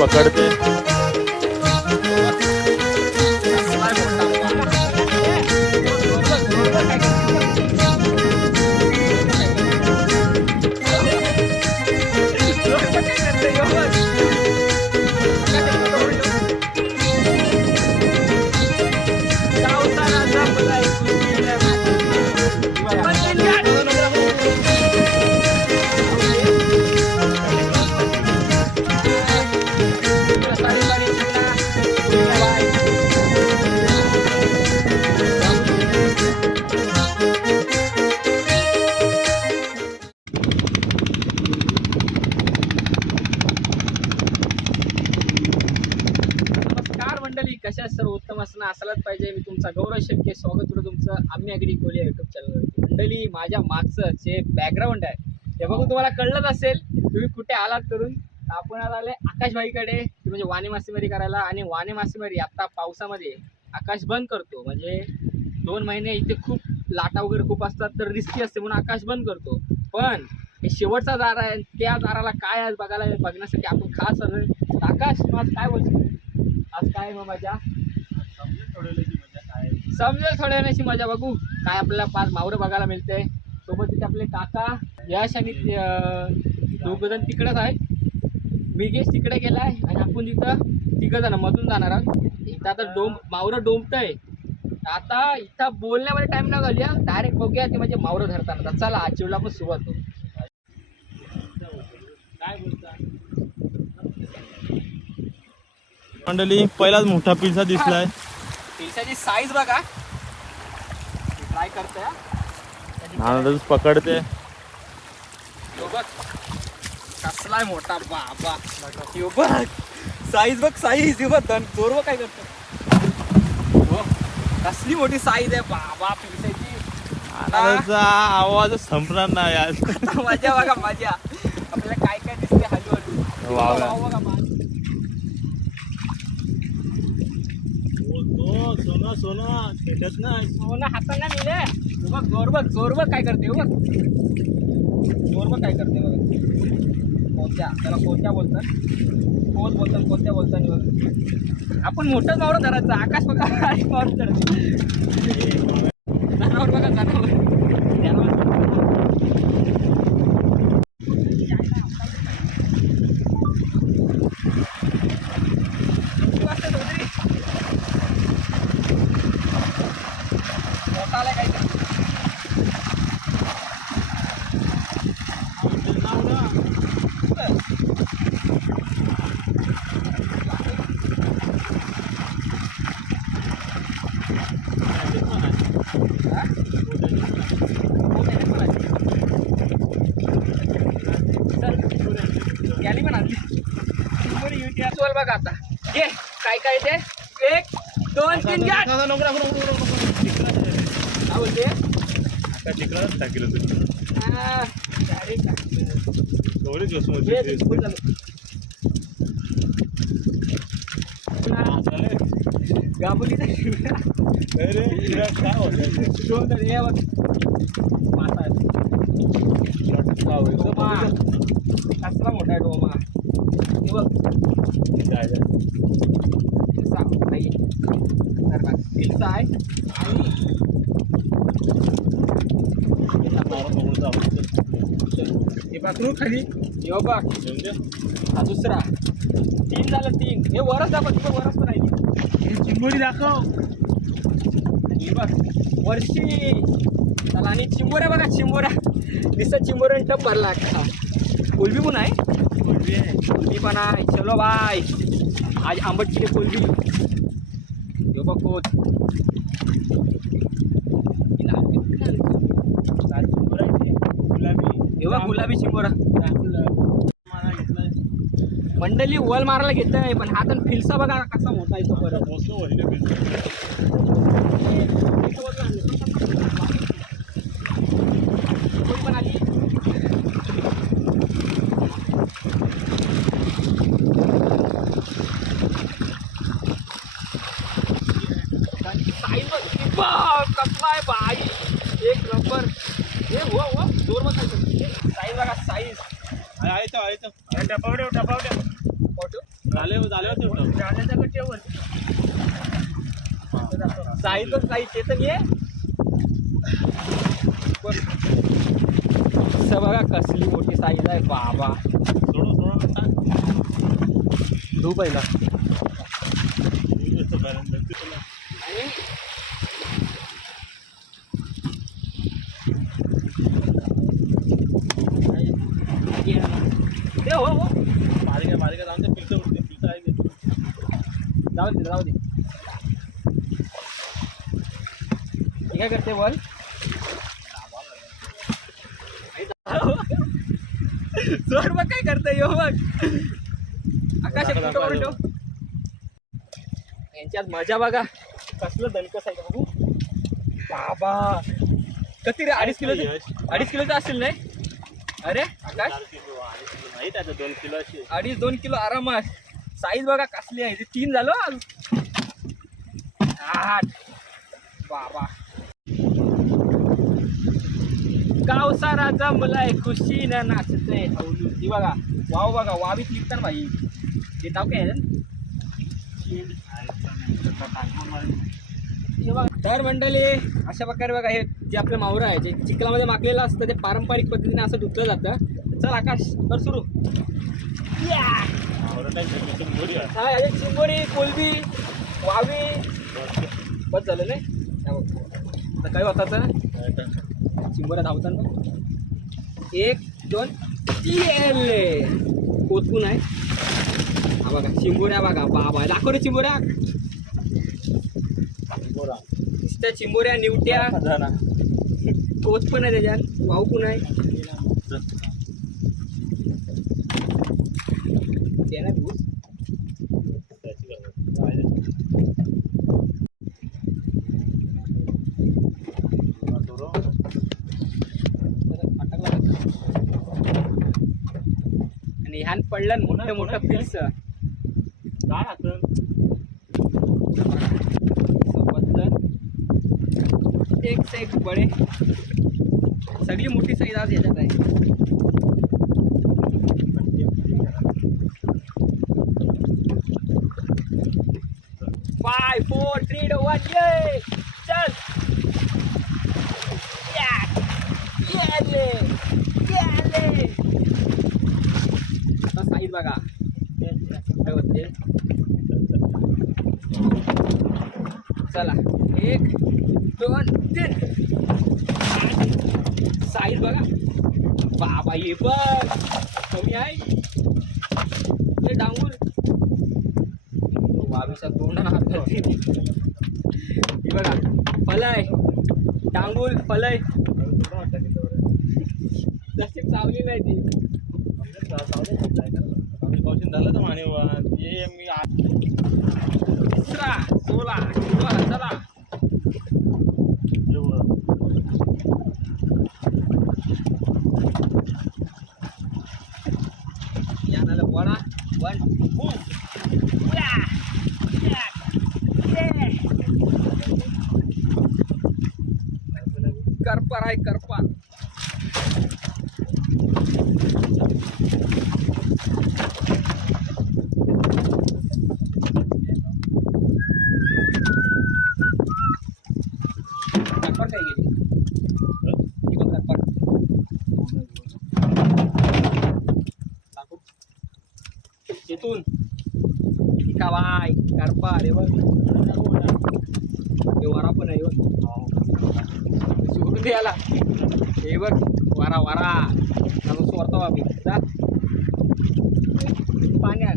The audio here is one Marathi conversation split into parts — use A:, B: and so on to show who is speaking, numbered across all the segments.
A: पकडते
B: असायलाच पाहिजे. मी तुमचा गौरव शेट्टे स्वागत करतो तुमचं. आम्ही अगदी कोहली युट्यूब चॅनलवरती मंडळी माझ्या मागचं जे बॅकग्राऊंड आहे ते बघून तुम्हाला कळलंच असेल तुम्ही कुठे आलात करून आपण आले आकाशभाईकडे. ते म्हणजे वाणी मासेमारी करायला. आणि वाणी मासेमारी आता पावसामध्ये आकाश बंद करतो. म्हणजे दोन महिने इथे खूप लाटा वगैरे खूप असतात तर रिस्की असते म्हणून आकाश बंद करतो. पण हे शेवटचा दार आहे. त्या दाराला काय आज बघायला बघण्यासाठी आपण खास तर आकाश आज काय बोलतो आज काय मग मजा? समजेल थोड्या वेळाची मजा बघू. काय आपल्याला पाच मावरं बघायला मिळते सोबत तिथे आपले काका यश आणि दोघ जण तिकडेच आहेत. मिगेश तिकडे गेलाय आणि आपण तिथं तिघ जण मधून जाणार आहोत. इथं आता डोम मावरं डोंबतंय आता इथं बोलण्यामध्ये टाइम न घालूया डायरेक्ट बघूया ते म्हणजे मावरं धरताना. तर चला चिवला पण सुरुवात करू. काय बोलता?
A: मंडळी पहिलाच मोठा पिझ्झा दिसलाय.
B: पिलसाची साईज बघा. ट्राय हा. त्याची
A: आनंदच पकडते.
B: बघ कसलाय मोठा बाबा. ह्यो बघ साईज बघ साईज ह्यो बघ बघ काय करतो हो, कसली मोठी साईज आहे बाबा
A: आनंदाचा आवाज संपणार नाही आज.
B: मजा बघा मजा. आपल्याला काय काय दिसते.
A: वाव.
B: बघा मा-
A: सोना सोना भेटत नाही.
B: सोनं हाताने मिले बघ जोर बघ जोर बघ काय करते बघ. जोर बघ काय करते बघ. कोणत्या? त्याला कोणत्या बोलतात? कोण बोलतात कोणत्या बोलतात बघ. आपण मोठंच मावरं धरायचं आकाश बघा. मावरं धरायचं जनावर बघा जनावर जनावर. किती वाजता चौधरी? मोठा आलाय काहीतरी हा? कोण आहे रे कोणाची? चल, गेली पण आणली. बरं, युटी आहे. चल बघा आता घे काय काय ते एक दोन तीन घ्या काय बोलते हा, direct टाकलं. घे, ते फुल झालं. गाबुलीचा शिवरा. दोन हे बघ. मासा आहे. डोमा. कसला मोठा आहे डोमा हे बघ. आहे आणि हे खाली. हे हा दुसरा. तीन झालं तीन. हे वरच दाखव तिथं वरच पण आहे.
A: चिंबोरी दाखव.
B: हे बघ वर्षी चला आणि चिंबोऱ्या बघा चिंबोऱ्या. दिसत चिंबोऱ्या टप भरला का कोलबी पण आहे. कोलबी पण आहे चलो बाय. आज आंबटची कोलबी बघ झालं? हे बघ गुलाबी चिंबोरा मंडळी वल मारायला घेत आहे पण हा तर फिलसा बघा कसा मोठा आहे तो परत. जोर मत साईज बघा साईज.
A: आयचं आयचं टपावड्या टपावड्या
B: झाले
A: झाले
B: होते साईज साईज ते ये बघा कसली मोठी साईज आहे बाबा.
A: सोडू सोडू
B: धू पहिला
A: पिलतं पिलतं आहे.
B: जाऊ दे जाऊ दे. हे काय करते बोल? जोर बघ काय करतोय यो बघ. आकाश ठेव. यांच्यात मजा बघा. कसलं दणकस आहे बघू? बाबा. किती रे अडीच किलो अडीच किलोचं असेल नाही? अरे आकाश?
A: चार आता दोन किलो अशी.
B: अडीच दोन किलो आरामात साईज बघा कसली आहे. ती तीन झालो आठ. बाबा. गाव सारा जमलाय खुशी ना हवलू ती बघा. वाव बघा. वावीत निघतात भाई ते ताव काय बघा. तर मंडळी अशा प्रकारे बघा हे जे आपलं मावरं आहे जे चिखलामध्ये माकलेलं असतं ते पारंपरिक पद्धतीने असं धुतलं जातं. चल आकाश कर सुरू. चिंबोरी कोलबी वावी. बस झालं नाही? काय होताचं चिंबोऱ्या धावताना एक दोन येले कोतकून आहे. हा बघा चिंबोऱ्या बघा. बाबा दाखव रे चिंबोऱ्या. त्या चिंबोऱ्या निवट्या. कोत पण आहे त्याच्यात? वाव पण आहे ते ना दूध ह्यान पडलं मोठं मोठं पिल्स एक से एक बडे. सगळी मोठी साईज आज याच्यात आहे. Five four three two one ये चल Yeah! गेले गेले साईज बघा. काय होते चला. एक दोन तीन. साईज बघा. बाबा ये बघ. कमी आहे. ते डांगूर. बावीसा तोंड हात. हे बघा. फलय. डांगूल फलय. चावली नाही ती.
A: झालं तर माने ये मी आ-
B: सोळा सोळा चला यानाला वडा वन करपर आहे करपा. करपर काय गेली ही बघ करपर टाकू तिथून कावाय करपा रे बघ हे वरा पण आहे बघ सोडून द्यायला हे बघ जा पाण्यात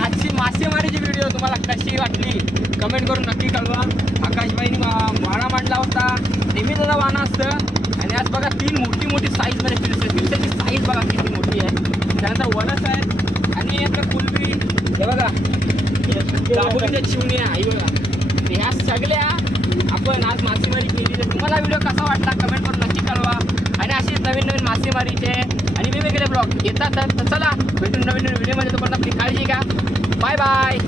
B: आजची मासेमारीची व्हिडिओ तुम्हाला कशी वाटली? कमेंट करून नक्की कळवा. आकाशबाईंनी वाणा मांडला होता. नेहमी त्याचा वाणा असतं. आणि आज बघा तीन मोठी मोठी साईजमध्ये फिरसे फिरसेची साईज बघा किती मोठी आहे. त्यानंतर वनस आहे. आणि आपलं कुलबी. हे बघा. दाबोलीच्या चिवणी आई बघा. ह्या सगळ्या आपण आज मासेमारी केली. तर तुम्हाला व्हिडिओ कसा वाटला? कमेंट करून नक्की कळवा. आणि असे नवीन नवीन मासेमारीचे आणि वेगवेगळे ब्लॉग येतात तर चला भेटून नवीन नवीन व्हिडिओमध्ये तुम्हाला आपली काळजी घ्या. Bye bye